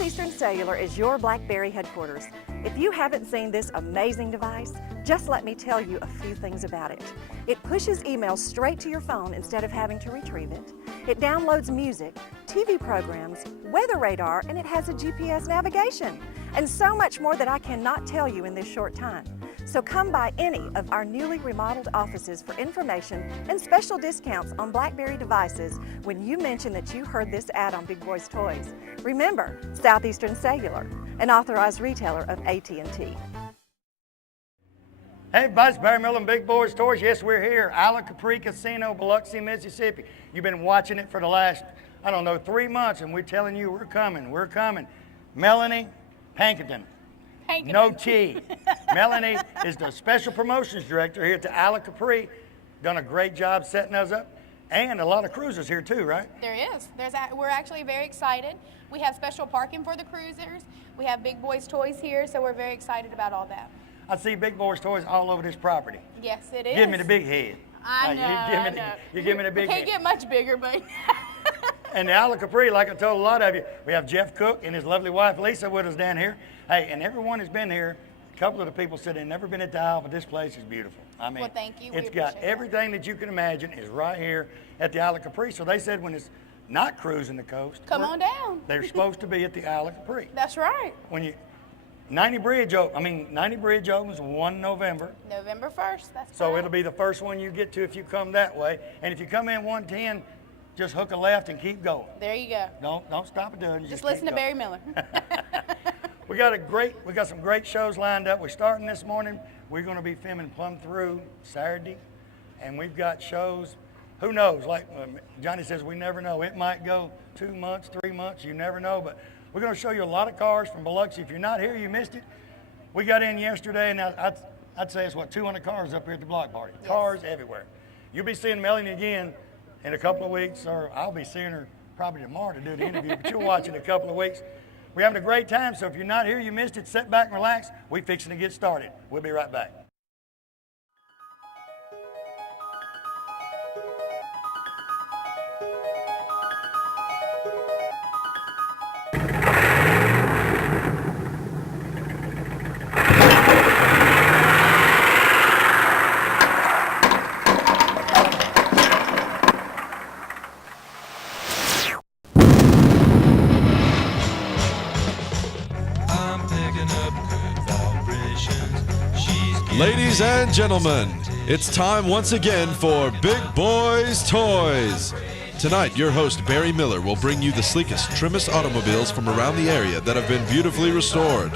Southeastern Cellular is your BlackBerry headquarters. If you haven't seen this amazing device, just let me tell you a few things about it. It pushes emails straight to your phone instead of having to retrieve it. It downloads music, TV programs, weather radar, and it has a GPS navigation. And so much more that I cannot tell you in this short time. So come by any of our newly remodeled offices for information and special discounts on BlackBerry devices when you mention that you heard this ad on Big Boyz Toys. Remember, Southeastern Cellular, an authorized retailer of AT&T. Hey everybody, it's Barry Miller and Big Boyz Toys. Yes, we're here, Isla Capri Casino, Biloxi, Mississippi. You've been watching it for the last, 3 months, and we're telling you we're coming, we're coming. Melanie Pankington. No T. Melanie is the special promotions director here at the Isla Capri. Done a great job setting us up. And a lot of cruisers here too, right? There is. We're actually very excited. We have special parking for the cruisers. We have Big Boyz Toys here, so we're very excited about all that. I see Big Boyz Toys all over this property. Yes, it is. Give me the big head. I know. You give me the big head. Can't get much bigger, but... And the Isla Capri, like I told a lot of you, we have Jeff Cook and his lovely wife Lisa with us down here. Hey, and everyone has been here. A couple of the people said they've never been at the Isle, but this place is beautiful. I mean, well, thank you. It's got everything that you can imagine is right here at the Isla Capri. So they said when it's not cruising the coast, come on down. They're supposed to be at the Isla Capri. That's right. When 90 Bridge opens 1 November. November 1st, that's So right. it'll be the first one you get to if you come that way. And if you come in 110, just hook a left and keep going. There you go. Don't stop at doing. Just listen to Barry Miller. We got some great shows lined up. We're starting this morning. We're going to be filming plumb through Saturday, and we've got shows. Who knows? Like Johnny says, we never know. It might go 2 months, 3 months. You never know. But we're going to show you a lot of cars from Biloxi. If you're not here, you missed it. We got in yesterday, and I'd say it's 200 cars up here at the block party. Yes. Cars everywhere. You'll be seeing Melanie again in a couple of weeks, or I'll be seeing her probably tomorrow to do the interview, but you'll watch in a couple of weeks. We're having a great time, so if you're not here, you missed it, sit back and relax. We're fixing to get started. We'll be right back. Ladies and gentlemen, it's time once again for Big Boyz Toys. Tonight, your host Barry Miller will bring you the sleekest, trimmest automobiles from around the area that have been beautifully restored.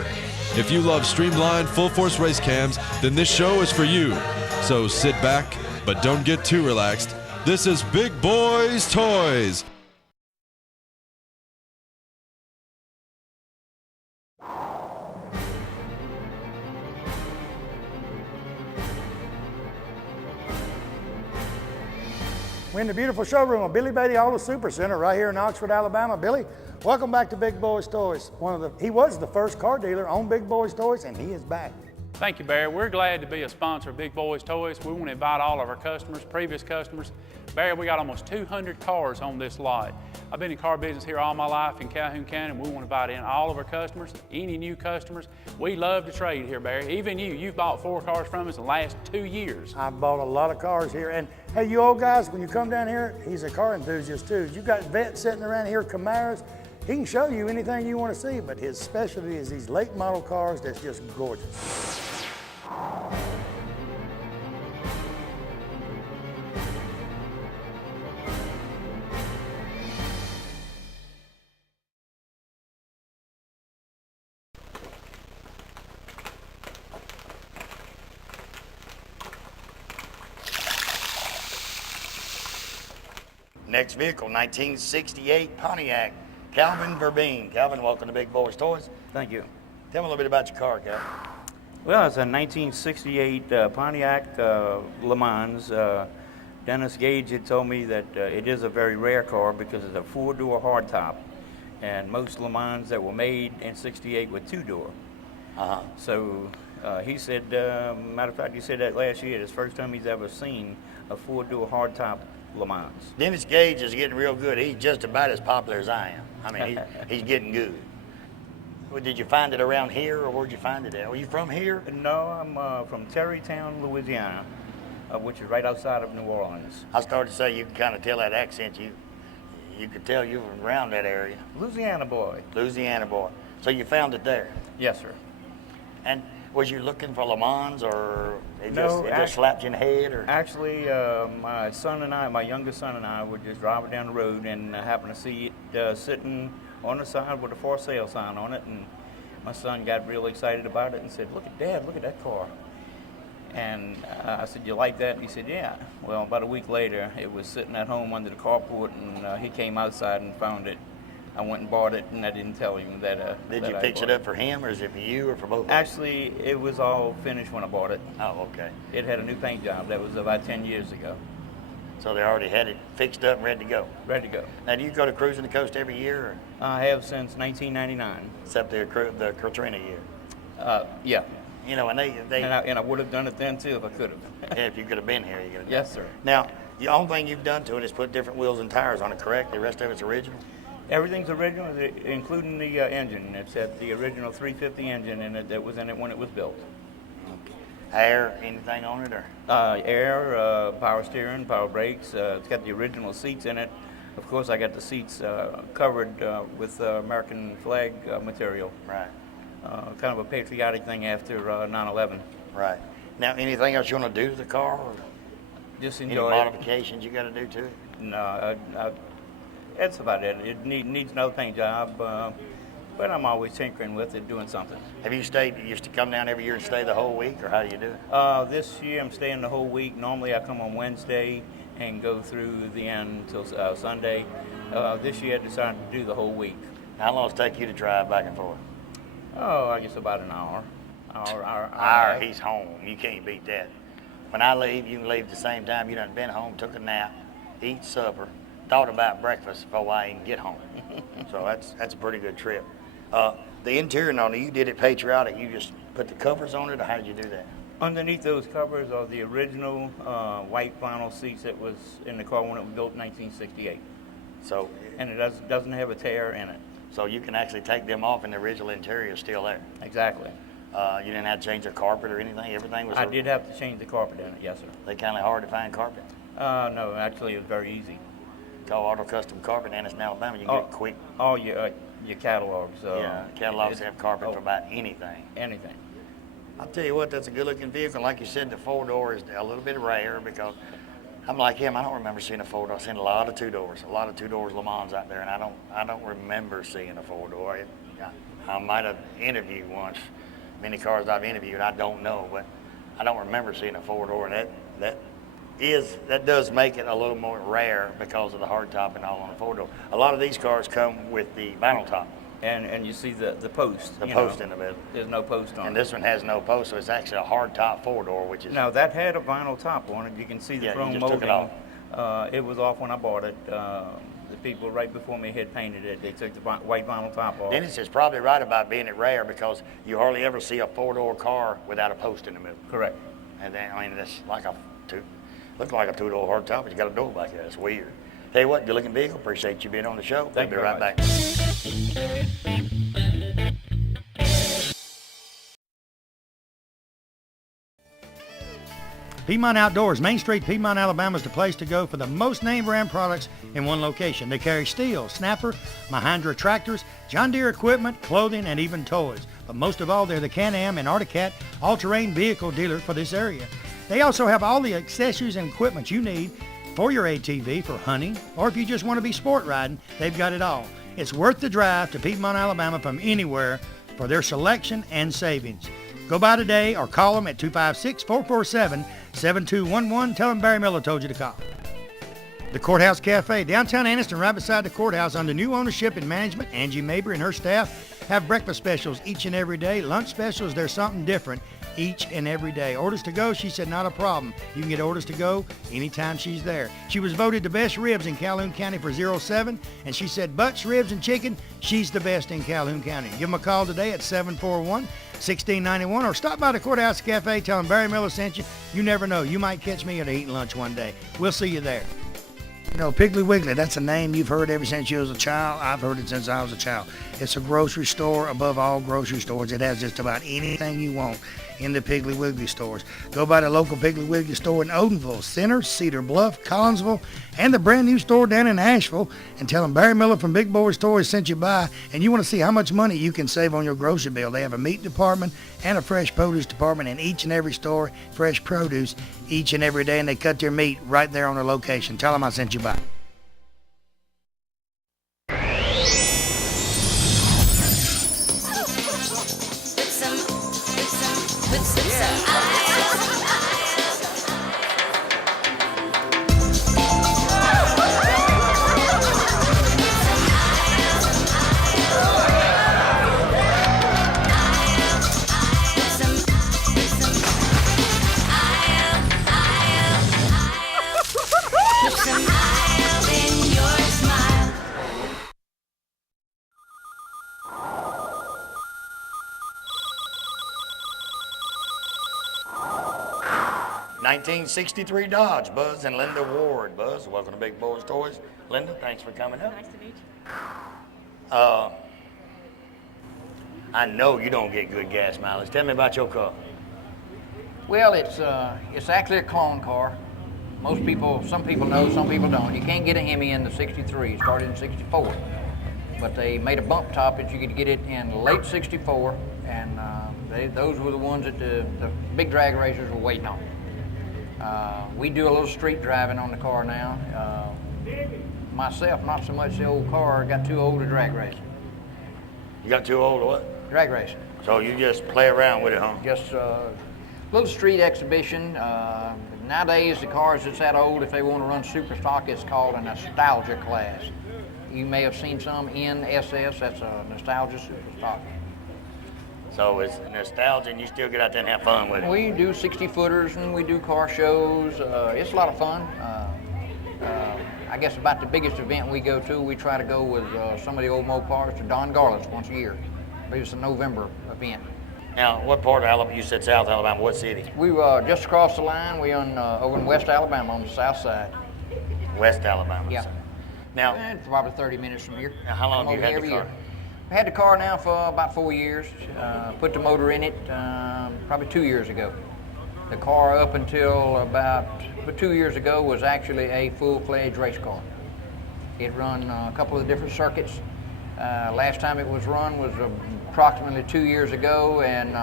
If you love streamlined, full-force race cams, then this show is for you. So sit back, but don't get too relaxed. This is Big Boyz Toys. We're in the beautiful showroom of Billy Beatty Auto Super Center right here in Oxford, Alabama. Billy, welcome back to Big Boyz Toys. He was the first car dealer on Big Boyz Toys, and he is back. Thank you, Barry. We're glad to be a sponsor of Big Boyz Toys. We want to invite all of our customers, previous customers. Barry, we got almost 200 cars on this lot. I've been in car business here all my life in Calhoun County, and we want to invite in all of our customers, any new customers. We love to trade here, Barry. Even you've bought 4 cars from us in the last 2 years. I've bought a lot of cars here, and hey, you old guys, when you come down here, he's a car enthusiast too. You got vets sitting around here, Camaros. He can show you anything you want to see, but his specialty is these late model cars that's just gorgeous. Next vehicle, 1968 Pontiac, Calvin Verbeen. Calvin, welcome to Big Boyz Toys. Thank you. Tell me a little bit about your car, Calvin. Well, it's a 1968 Pontiac Le Mans. Dennis Gage had told me that it is a very rare car because it's a 4-door hardtop. And most Le Mans that were made in 68 were 2-door. So he said, matter of fact, he said that last year, it's the first time he's ever seen a 4-door hardtop Le Mans. Dennis Gage is getting real good. He's just about as popular as I am. I mean, he's getting good. did you find it around here, or where'd you find it at? Were you from here? No, I'm from Terrytown, Louisiana, which is right outside of New Orleans. I started to say you can kind of tell that accent. You could tell you were around that area. Louisiana boy. Louisiana boy. So you found it there. Yes, sir. And was you looking for Le Mans, or it No, just slapped you in the head? Or? Actually, my son and I, my youngest son and I, were just driving down the road and happened to see it sitting on the side with a for sale sign on it, and my son got real excited about it and said, "Look at Dad, look at that car." And I said, "You like that?" And he said, "Yeah." Well, about a week later, it was sitting at home under the carport, and he came outside and found it. I went and bought it, and I didn't tell him that. Did you fix it up for him, or is it for you, or for both? Actually, it was all finished when I bought it. Oh, okay. It had a new paint job. That was about 10 years ago. So they already had it fixed up and ready to go. Ready to go. Now, do you go to cruising the coast every year, or? I have since 1999. Except the Katrina year. Yeah. You know, and they And I would have done it then too if I could have. yeah, if you could have been here, you could have. Yes, sir. Now, the only thing you've done to it is put different wheels and tires on it, correct? The rest of it's original? Everything's original, including the engine. It's had the original 350 engine in it that was in it when it was built. Air, anything on it, or? Air, power steering, power brakes. It's got the original seats in it. Of course, I got the seats covered with American flag material. Right. Kind of a patriotic thing after 9/11. Right. Now, anything else you want to do to the car, or Just any enjoy it. modifications you got to do to it? No, that's about it. It needs another paint job, but I'm always tinkering with it, doing something. Have you stayed? You used to come down every year and stay the whole week, or how do you do it? This year I'm staying the whole week. Normally I come on Wednesday and go through the end till Sunday. This year I decided to do the whole week. How long does it take you to drive back and forth? Oh, I guess about an hour. Hour, he's home. You can't beat that. When I leave, you can leave at the same time. You done been home, took a nap, eat supper, thought about breakfast before I even get home. So that's a pretty good trip. The interior on it, you did it patriotic. You just put the covers on it, or how did you do that? Underneath those covers are the original white vinyl seats that was in the car when it was built in 1968. So, And it doesn't have a tear in it. so you can actually take them off, and the original interior is still there. Exactly. You didn't have to change the carpet or anything. Everything was. I did have to change the carpet in it, yes, sir. They kind of hard to find carpet. No, actually it was very easy. Call Auto Custom Carpet, and it's in Alabama. You can get it quick. All your catalogs. Yeah, catalogs it's- have carpet for about anything. Anything. I'll tell you what, that's a good-looking vehicle. Like you said, the four-door is a little bit rare because I'm like him. I don't remember seeing a four-door. I've seen a lot of two-doors, Le Mans out there, and I don't remember seeing a four-door. I might have interviewed once. Many cars I've interviewed, I don't know, but I don't remember seeing a four-door, and that does make it a little more rare because of the hard top and all on the four-door. A lot of these cars come with the vinyl top. And you see the post. The post in the middle. There's no post on And it. this one has no post, so it's actually a hard top four-door, which is... Now that had a vinyl top on it. You can see the Yeah, you chrome just molding. took it off. It was off when I bought it. The people right before me had painted it. They took the white vinyl top off. Dennis is probably right about being it rare because you hardly ever see a four-door car without a post in the middle. Correct. And then, I mean, that's like looks like a two-door hard top, but you got a door back there. It's weird. Tell you what, good-looking vehicle. Appreciate you being on the show. Thank We'll you be very right much. back. Piedmont Outdoors, Main Street, Piedmont, Alabama is the place to go for the most name brand products in one location. They carry Steel, Snapper, Mahindra tractors, John Deere equipment, clothing, and even toys. But most of all, they're the Can-Am and Arctic all-terrain vehicle dealer for this area. They also have all the accessories and equipment you need for your ATV for hunting, or if you just want to be sport riding, they've got it all. It's worth the drive to Piedmont, Alabama from anywhere for their selection and savings. Go by today or call them at 256-447-7211. Tell them Barry Miller told you to call. The Courthouse Cafe, downtown Anniston, right beside the courthouse, under new ownership and management. Angie Mabry and her staff have breakfast specials each and every day. Lunch specials, there's something different each and every day. Orders to go, she said, not a problem. You can get orders to go anytime she's there. She was voted the best ribs in Calhoun County for 07, and she said butts, ribs, and chicken, she's the best in Calhoun County. Give them a call today at 741-1691 or stop by the Courthouse Cafe. Tell them Barry Miller sent you. You never know. You might catch me at eating lunch one day. We'll see you there. You know, Piggly Wiggly, that's a name you've heard ever since you was a child. I've heard it since I was a child. It's a grocery store above all grocery stores. It has just about anything you want in the Piggly Wiggly stores. Go by the local Piggly Wiggly store in Odenville, Center, Cedar Bluff, Collinsville, and the brand new store down in Asheville, and tell them Barry Miller from Big Boyz Toyz sent you by, and you want to see how much money you can save on your grocery bill. They have a meat department and a fresh produce department in each and every store, fresh produce each and every day, and they cut their meat right there on their location. Tell them I sent you by. In your smile. 1963 Dodge, Buzz and Linda Ward. Buzz, welcome to Big Boyz Toyz. Linda, thanks for coming up. Nice to meet you. I know you don't get good gas mileage. Tell me about your car. Well, it's actually a clone car. Most people, some people know, some people don't. You can't get a Hemi in the 63. It started in 64. But they made a bump top that you could get it in late 64, and those were the ones that the big drag racers were waiting on. We do a little street driving on the car now. Myself, not so much the old car, got too old to drag racing. You got too old to what? Drag racing. So you just play around with it, huh? Just a little street exhibition. Nowadays, the cars that's that old, if they want to run super stock, it's called a nostalgia class. You may have seen some in SS, that's a nostalgia super stock. So it's nostalgia and you still get out there and have fun with it. We do 60-footers and we do car shows. It's a lot of fun. I guess about the biggest event we go to, we try to go with some of the old Mopars to Don Garland's once a year. It's a November event. Now, what part of Alabama? You said South Alabama. What city? We just across the line. We're over in West Alabama on the south side. West Alabama. Yeah. Now, it's probably 30 minutes from here. Now, how long have you had the car? Year. I had the car now for about 4 years. Put the motor in it probably 2 years ago. The car up until about 2 years ago was actually a full-fledged race car. It run a couple of different circuits. Last time it was run was approximately 2 years ago, and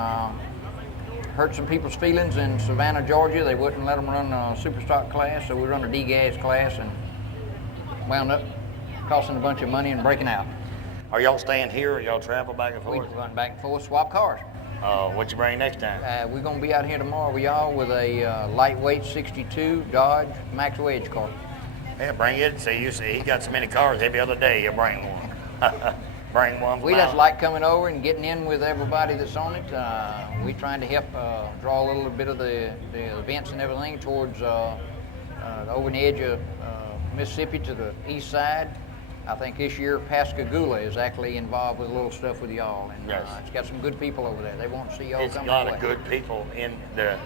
hurt some people's feelings in Savannah, Georgia. They wouldn't let them run a super stock class, so we run a D-gas class and wound up costing a bunch of money and breaking out. Are y'all staying here or y'all travel back and forth? We run back and forth, swap cars. What you bring next time? We're going to be out here tomorrow with y'all with a lightweight 62 Dodge Max Wedge car. Yeah, bring it. See, you see, he got so many cars every other day, he'll bring one. Bring one. We just like coming over and getting in with everybody that's on it. We're trying to help draw a little bit of the events and everything towards over the edge of Mississippi to the east side. I think this year Pascagoula is actually involved with a little stuff with y'all, and yes. It's got some good people over there. They want to see y'all It's come got that a way. good people in the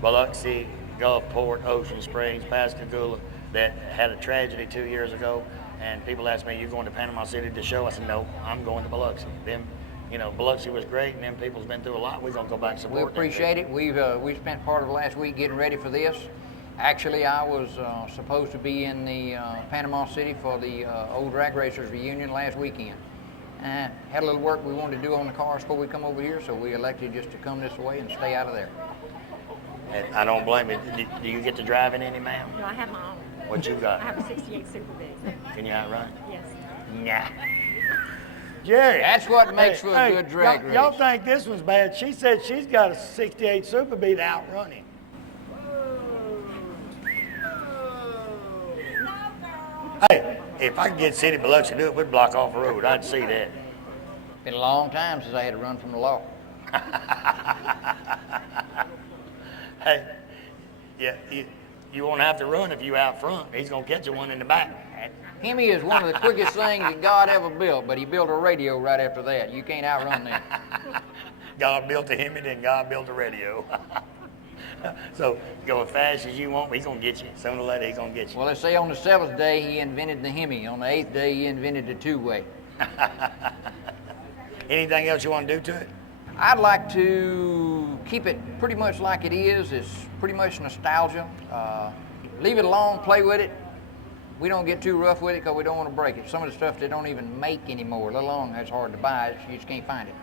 Biloxi, Gulfport, Ocean Springs, Pascagoula that had a tragedy 2 years ago, and people asked me, "You going to Panama City to show?" I said, "No, I'm going to Biloxi." Them, Biloxi was great, and them people's been through a lot. We're gonna go back and support We appreciate it. We spent part of last week getting ready for this. Actually, I was supposed to be in the Panama City for the old drag racers reunion last weekend. Had a little work we wanted to do on the cars before we come over here, so we elected just to come this way and stay out of there. And I don't blame you. Do you get to drive in any, ma'am? No, I have my own. What you got? I have a 68 Super Big. Can you outrun? Yes. Nah. Jerry. That's what makes for a good drag race. Y'all think this one's bad. She said she's got a 68 Super Bee to outrun him. Hey, if I could get City of Biloxi to do it, we'd block off the road. I'd see that. Been a long time since I had to run from the law. Hey, yeah, you won't have to run if you out front. He's gonna catch you one in the back. Hemi is one of the quickest things that God ever built, but he built a radio right after that. You can't outrun that. God built a Hemi, then God built a radio. So go as fast as you want. He's gonna get you. Sooner or later, he's gonna get you. Well, they say on the 7th day he invented the Hemi. On the 8th day he invented the two-way. Anything else you want to do to it? I'd like to keep it pretty much like it is. It's pretty much nostalgia. Leave it alone, play with it. We don't get too rough with it because we don't want to break it. Some of the stuff they don't even make anymore, let alone it's hard to buy. You just can't find it.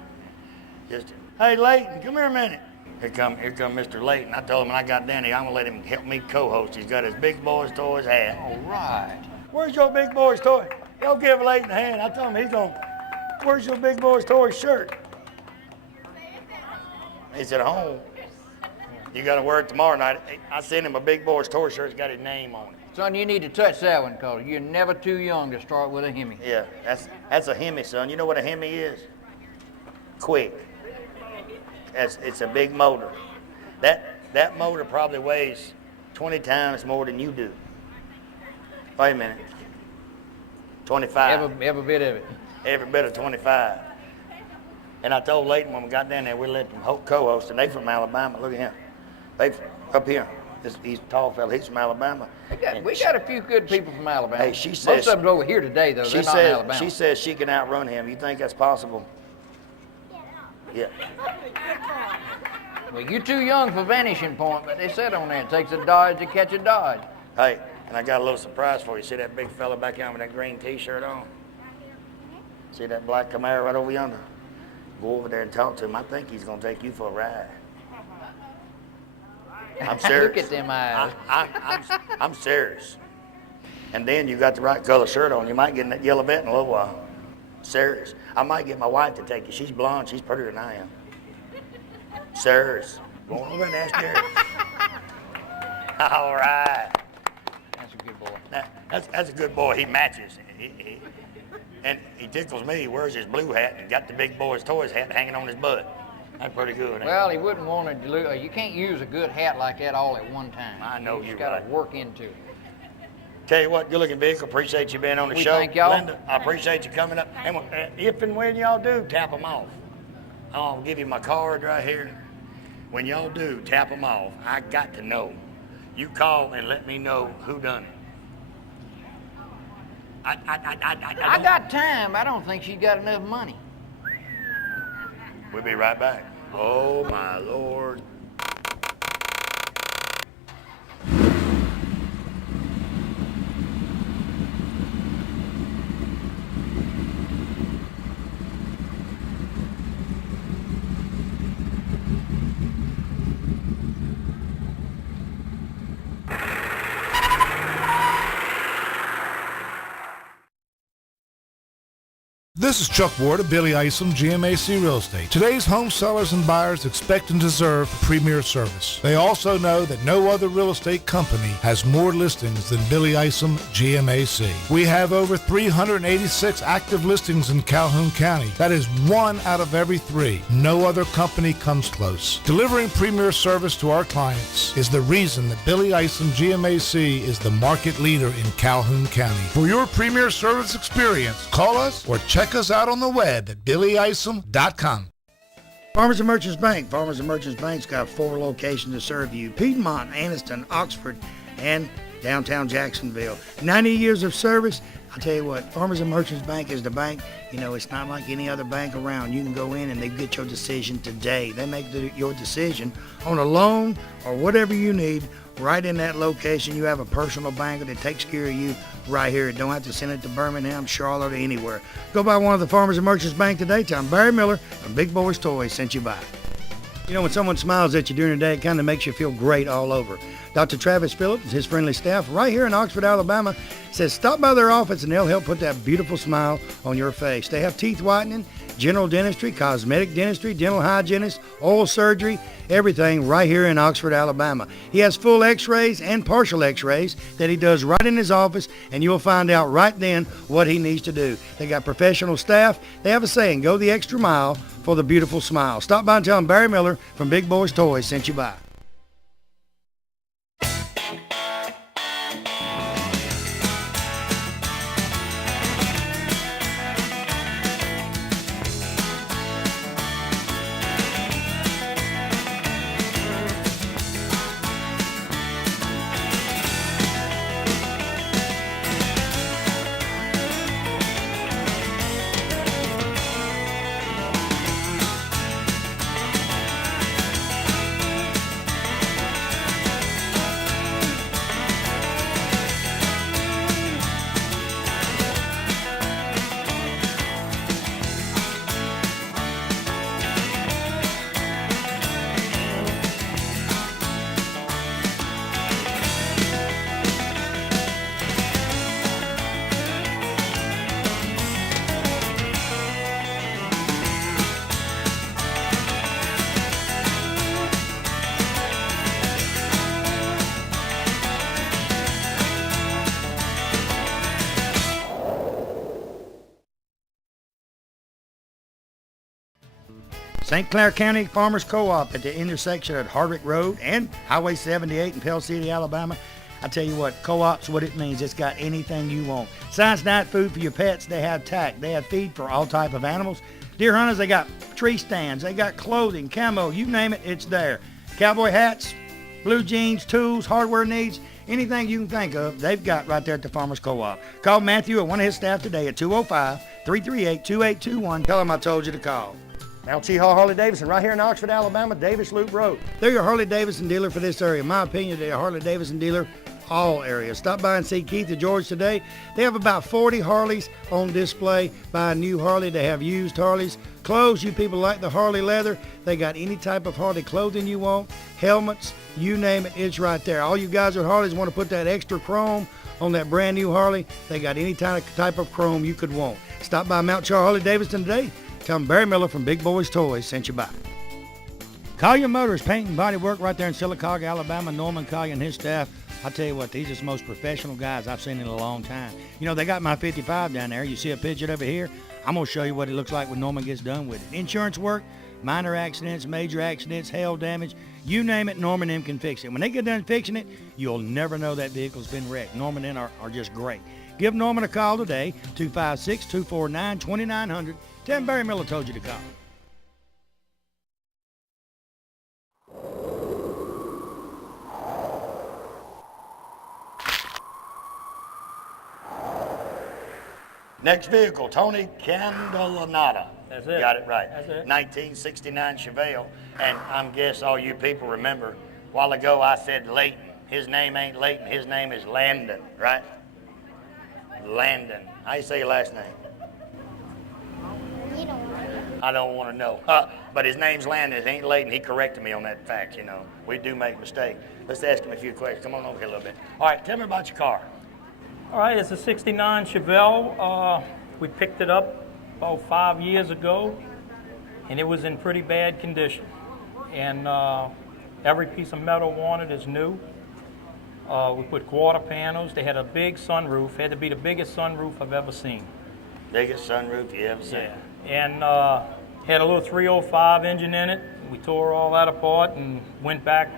Hey, Layton, come here a minute. Here come Mr. Layton. I told him when I got down here, I'm gonna let him help me co-host. He's got his Big Boyz Toyz hat. All right. Where's your Big Boyz Toy? Y'all give Layton a hand. I told him he's gonna. Where's your Big Boyz Toy shirt? He's at home. You gotta wear it tomorrow night. I sent him a Big Boyz Toy shirt. It's got his name on it. Son, you need to touch that one because you're never too young to start with a Hemi. Yeah, that's a Hemi, son. You know what a Hemi is? Quick. It's a big motor. That motor probably weighs 20 times more than you do. Wait a minute. 25. Every bit of it. Every bit of 25. And I told Layton when we got down there, we let them co-host, and they from Alabama. Look at him. They up here. He's a tall fella. He's from Alabama. We got a few good people from Alabama. Hey, she says, most of them over here today, though. They're not in Alabama. She says she can outrun him. You think that's possible? Yeah. Well, you're too young for vanishing point, but they said on there it takes a Dodge to catch a Dodge. Hey, and I got a little surprise for you. See that big fella back there with that green T-shirt on? See that black Camaro right over yonder? Go over there and talk to him. I think he's gonna take you for a ride. I'm serious. Look at them eyes. I'm serious. And then you got the right color shirt on. You might get in that yellow vet in a little while. Serious. I might get my wife to take you. She's blonde. She's prettier than I am. Serious. Go on over and ask her. All right. That's a good boy. That's a good boy. He matches. And he tickles me. He wears his blue hat and got the Big Boyz Toyz hat hanging on his butt. That's pretty good. Ain't Well, it? he wouldn't want to dilute. You can't use a good hat like that all at one time. I know you you're just got right. to work into it. Tell you what, good looking vehicle. Appreciate you being on the We show. thank y'all. Linda, I appreciate you coming up. And if and when y'all do, tap them off. I'll give you my card right here. When y'all do, tap them off. I got to know. You call and let me know who done it. I got time. I don't think she's got enough money. We'll be right back. Oh, my Lord. This is Chuck Ward of Billy Isom, GMAC Real Estate. Today's home sellers and buyers expect and deserve premier service. They also know that no other real estate company has more listings than Billy Isom, GMAC. We have over 386 active listings in Calhoun County. That is 1 out of every 3. No other company comes close. Delivering premier service to our clients is the reason that Billy Isom, GMAC is the market leader in Calhoun County. For your premier service experience, call us or check us out on the web at billyisom.com. Farmers and Merchants Bank. Farmers and Merchants Bank's got 4 locations to serve you: Piedmont, Anniston, Oxford, and downtown Jacksonville. 90 years of service. I'll tell you what, Farmers and Merchants Bank is the bank. You know, it's not like any other bank around. You can go in and they get your decision today. They make your decision on a loan or whatever you need right in that location. You have a personal banker that takes care of you right here. Don't have to send it to Birmingham, Charlotte, or anywhere. Go by one of the Farmers and Merchants Bank today. Tell them Barry Miller from Big Boyz Toyz sent you by. You know, when someone smiles at you during the day, it kind of makes you feel great all over. Dr. Travis Phillips and his friendly staff right here in Oxford, Alabama, says stop by their office and they'll help put that beautiful smile on your face. They have teeth whitening, general dentistry, cosmetic dentistry, dental hygienist, oral surgery, everything right here in Oxford, Alabama. He has full x-rays and partial x-rays that he does right in his office, and you'll find out right then what he needs to do. They got professional staff. They have a saying, go the extra mile for the beautiful smile. Stop by and tell them Barry Miller from Big Boyz Toyz sent you by. St. Clair County Farmers Co-op at the intersection at Hardwick Road and Highway 78 in Pell City, Alabama. I tell you what, co-op's what it means. It's got anything you want. Science Night food for your pets. They have tack. They have feed for all type of animals. Deer hunters, they got tree stands. They got clothing, camo, you name it, it's there. Cowboy hats, blue jeans, tools, hardware needs, anything you can think of, they've got right there at the Farmers Co-op. Call Matthew or one of his staff today at 205-338-2821. Tell him I told you to call. Mount Cheahaw Harley-Davidson, right here in Oxford, Alabama, Davis Loop Road. They're your Harley-Davidson dealer for this area. In my opinion, they're a Harley-Davidson dealer all areas. Stop by and see Keith or George today. They have about 40 Harleys on display. Buy a new Harley. They have used Harleys. Clothes, you people like the Harley leather. They got any type of Harley clothing you want. Helmets, you name it, it's right there. All you guys with Harleys want to put that extra chrome on that brand new Harley. They got any type of chrome you could want. Stop by Mount Cheahaw Harley-Davidson today. Tell them Barry Miller from Big Boyz Toys sent you by. Collier Motors, paint and body work right there in Sylacauga, Alabama. Norman Collier and his staff. I tell you what, these are the most professional guys I've seen in a long time. You know, they got my 55 down there. You see a picture over here? I'm going to show you what it looks like when Norman gets done with it. Insurance work, minor accidents, major accidents, hail damage, you name it, Norman and them can fix it. When they get done fixing it, you'll never know that vehicle's been wrecked. Norman and them are just great. Give Norman a call today, 256-249-2900. Tell him Barry Miller told you to call. Next vehicle, Tony Candelanata. That's it. Got it right. That's it. 1969 Chevelle. And I'm guess all you people remember, a while ago I said Layton. His name ain't Layton, his name is Landon, right? Landon. How you say your last name? You don't want to. I don't want to know. But his name's Landon. It ain't Layton. He corrected me on that fact, you know. We do make mistakes. Let's ask him a few questions. Come on over here a little bit. All right, tell me about your car. All right, it's a 69 Chevelle. We picked it up about 5 years ago, and it was in pretty bad condition. And every piece of metal on it is new. We put quarter panels. They had a big sunroof. Had to be the biggest sunroof I've ever seen. Biggest sunroof you ever seen. Yeah. And had a little 305 engine in it. We tore all that apart and went back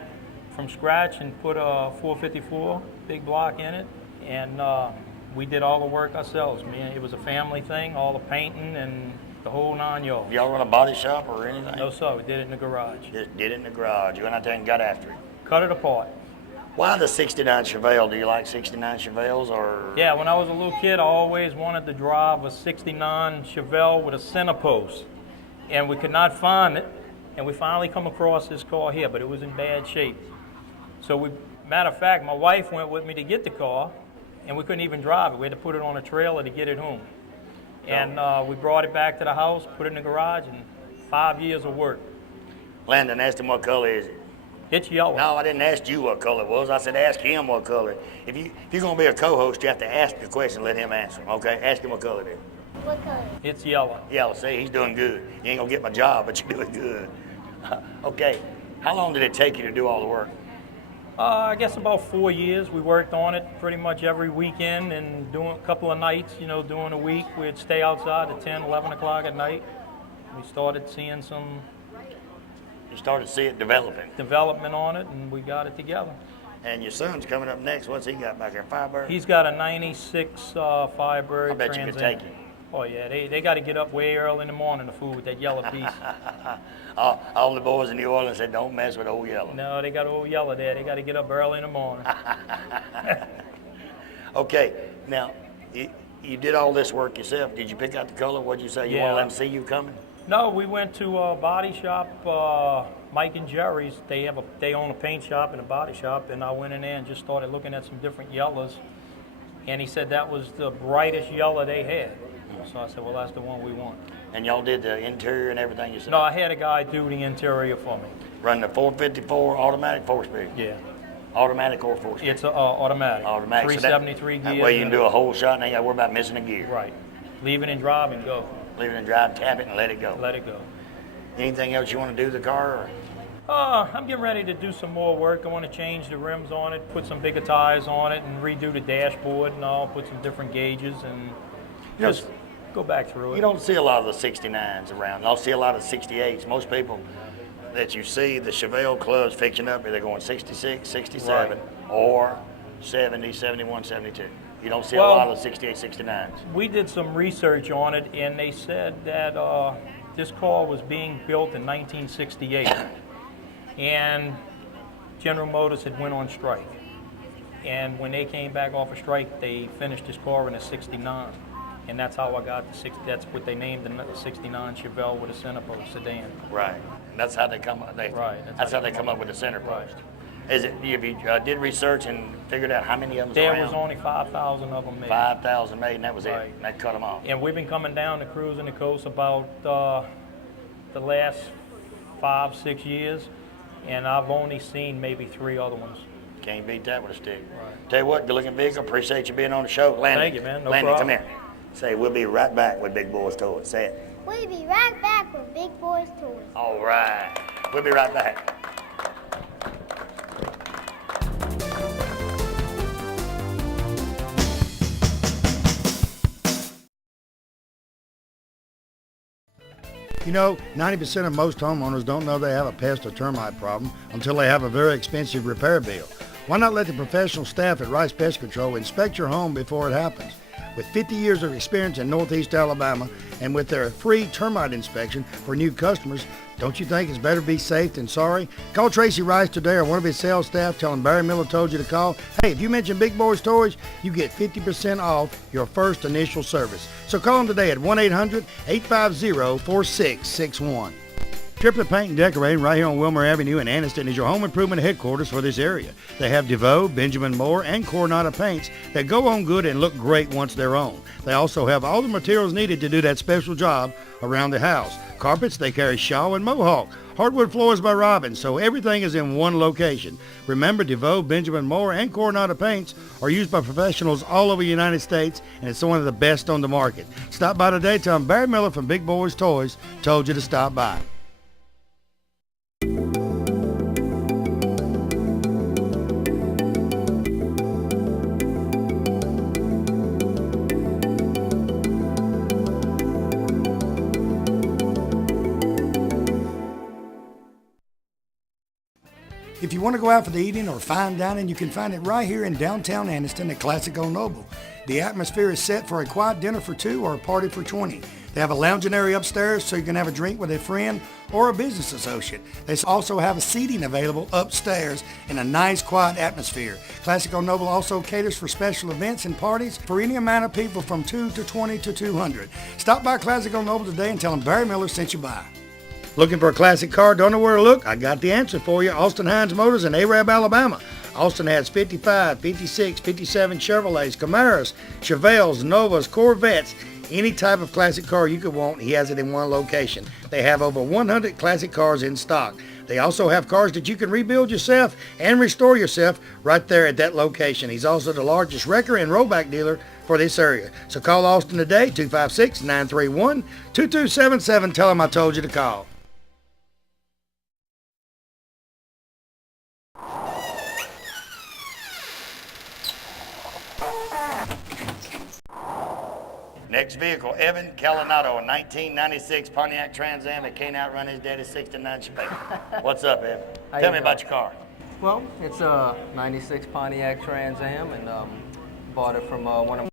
from scratch and put a 454 big block in it. And we did all the work ourselves. It was a family thing, all the painting and the whole 9 yards. Y'all run a body shop or anything? No, sir. We did it in the garage. Just did it in the garage. You went out there and got after it. Cut it apart. Why the 69 Chevelle? Do you like 69 Chevelles or? Yeah, when I was a little kid, I always wanted to drive a 69 Chevelle with a center post. And we could not find it. And we finally come across this car here, but it was in bad shape. So matter of fact, my wife went with me to get the car, and we couldn't even drive it. We had to put it on a trailer to get it home. And we brought it back to the house, put it in the garage, and 5 years of work. Landon, asked him what color is it. It's yellow. No, I didn't ask you what color it was. I said ask him what color. If you're going to be a co-host, you have to ask the question and let him answer, okay? Ask him what color it is. What color? It's yellow. Yellow. See, he's doing good. You ain't going to get my job, but you're doing good. Okay, how long did it take you to do all the work? I guess about 4 years. We worked on it pretty much every weekend and doing a couple of nights, during the week. We'd stay outside at 10, 11 o'clock at night. We started seeing some... You started to see it developing. Development on it, and we got it together. And your son's coming up next. What's he got back there, Firebird? He's got a 96 Firebird I bet Trans you could take him. Oh, yeah. They got to get up way early in the morning to fool with that yellow piece. All the boys in New Orleans said, don't mess with old yellow. No, they got old yellow there. They got to get up early in the morning. Okay, now, you did all this work yourself. Did you pick out the color? What'd you say? You want to let them see you coming? No, we went to a body shop, Mike and Jerry's. They own a paint shop and a body shop, and I went in there and just started looking at some different yellows. And he said that was the brightest yellow they had. So I said, well, that's the one we want. And y'all did the interior and everything yourself? No, I had a guy do the interior for me. Run the 454 automatic 4-speed? Yeah. Automatic or 4-speed? It's automatic. Automatic. 373 gears. That way you can do a whole shot and ain't got to worry about missing a gear. Right. Leave it and drive and go. Leave it and drive, tap it, and let it go. Let it go. Anything else you want to do to the car? Or? I'm getting ready to do some more work. I want to change the rims on it, put some bigger tires on it, and redo the dashboard and all, put some different gauges and just Go back through it. You don't see a lot of the 69s around. I'll see a lot of 68s. Most people that you see, the Chevelle clubs fixing up, they're going 66, 67, Right. or 70, 71, 72. You don't see a Well, lot of 68, 69s. We did some research on it, and they said that this car was being built in 1968, and General Motors had went on strike. And when they came back off a strike, they finished this car in a 69. And that's how I got the that's what they named the 69 Chevelle with a center post sedan. Right. And that's how they come up. That's how they come up with the center post. Is it? You did research and figured out how many of them? There was only 5,000 of them made. 5,000 made, and that was Right. it. And that cut them off. And we've been coming down to cruising the coast about the last 5, 6 years, and I've only seen maybe 3 other ones. Can't beat that with a stick. Right. Tell you what, good looking vehicle. Appreciate you being on the show, Landon. Thank you, man. No Landon, problem. come here. Say, we'll be right back with Big Boyz Toyz. Say it. We'll be right back with Big Boyz Toyz. All right. We'll be right back. You know, 90% of most homeowners don't know they have a pest or termite problem until they have a very expensive repair bill. Why not let the professional staff at Rice Pest Control inspect your home before it happens? With 50 years of experience in Northeast Alabama and with their free termite inspection for new customers, don't you think it's better be safe than sorry? Call Tracy Rice today or one of his sales staff. Tell him Barry Miller told you to call. Hey, if you mention Big Boyz Toyz, you get 50% off your first initial service. So call them today at 1-800-850-4661. Triplet Paint and Decorating right here on Wilmer Avenue in Anniston is your home improvement headquarters for this area. They have DeVoe, Benjamin Moore, and Coronado paints that go on good and look great once they're on. They also have all the materials needed to do that special job around the house. Carpets, they carry Shaw and Mohawk. Hardwood floors by Robin, so everything is in one location. Remember, DeVoe, Benjamin Moore, and Coronado paints are used by professionals all over the United States, and it's one of the best on the market. Stop by today. Tell them Barry Miller from Big Boyz Toyz told you to stop by. If you want to go out for the evening or fine dining, you can find it right here in downtown Anniston at Classic Old Noble. The atmosphere is set for a quiet dinner for 2 or a party for 20. They have a lounging area upstairs so you can have a drink with a friend or a business associate. They also have a seating available upstairs in a nice quiet atmosphere. Classic Old Noble also caters for special events and parties for any amount of people from 2 to 20 to 200. Stop by Classic Old Noble today and tell them Barry Miller sent you by. Looking for a classic car? Don't know where to look? I got the answer for you. Austin Hines Motors in Arab, Alabama. Austin has 55, 56, 57 Chevrolets, Camaros, Chevelles, Novas, Corvettes, any type of classic car you could want, he has it in one location. They have over 100 classic cars in stock. They also have cars that you can rebuild yourself and restore yourself right there at that location. He's also the largest wrecker and rollback dealer for this area. So call Austin today, 256-931-2277. Tell him I told you to call. Next vehicle, Evan Calinado, a 1996 Pontiac Trans Am that can't outrun his daddy's 69 Chevelle. What's up, Evan? Tell me about your car. Well, it's a 96 Pontiac Trans Am, and bought it from one of